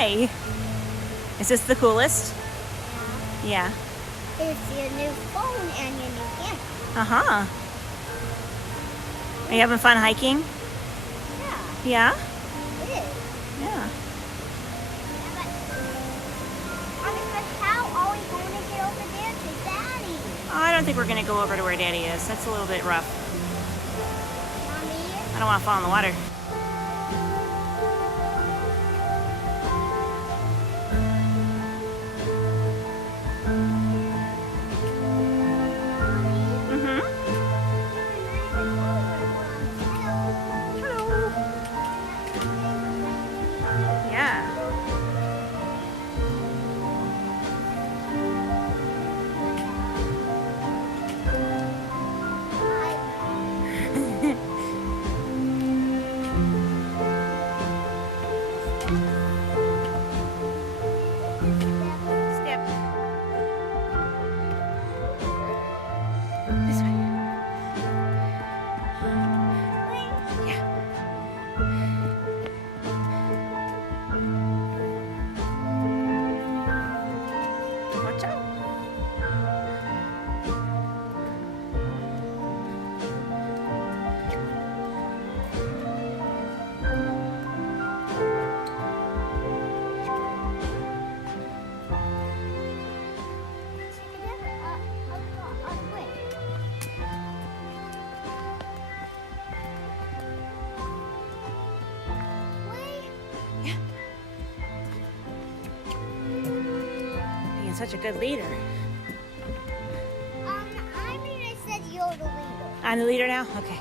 Hi. Is this the coolest? Yeah. It's your new phone and your new camera. Uh-huh. Are you having fun hiking? Yeah, Yeah? it is. Yeah. But how are we going to get over there to Daddy? Oh, I don't think we're going to go over to where Daddy is. That's a little bit rough. Mommy? I don't want to fall in the water. Mm-hmm. Hello. Yeah. Step. This way. Yeah. Watch out. Being such a good leader. I said you're the leader. I'm the leader now? Okay.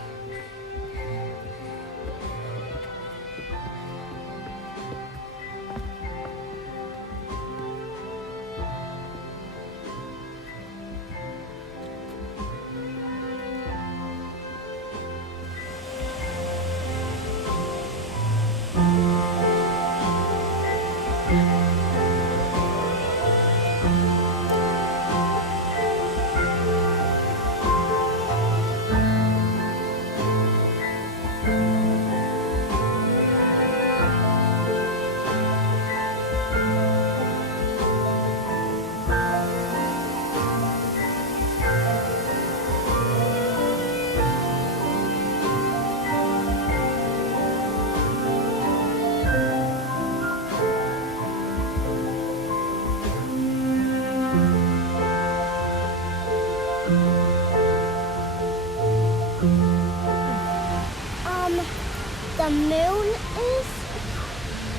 The moon is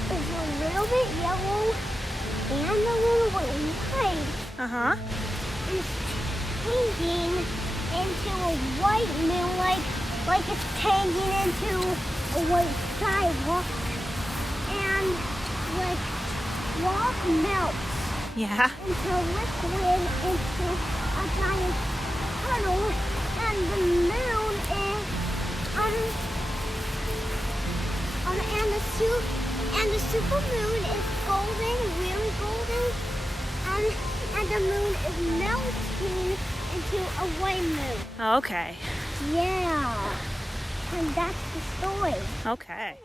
a little bit yellow and a little bit white. Uh-huh. It's changing into a white moon, like it's changing into a white sidewalk, and like rock melts Yeah. into liquid into a giant puddle, and the moon is and the super moon is golden, really golden, and the moon is melting into a white moon. Okay. Yeah, and that's the story. Okay.